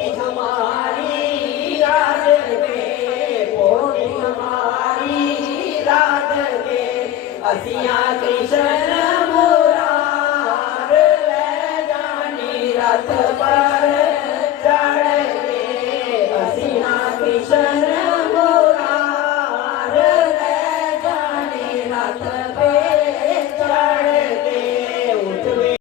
पोती हमारी राध के, पोती हमारी राध के, असिया कृष्ण मुरार ले जानी रथ पर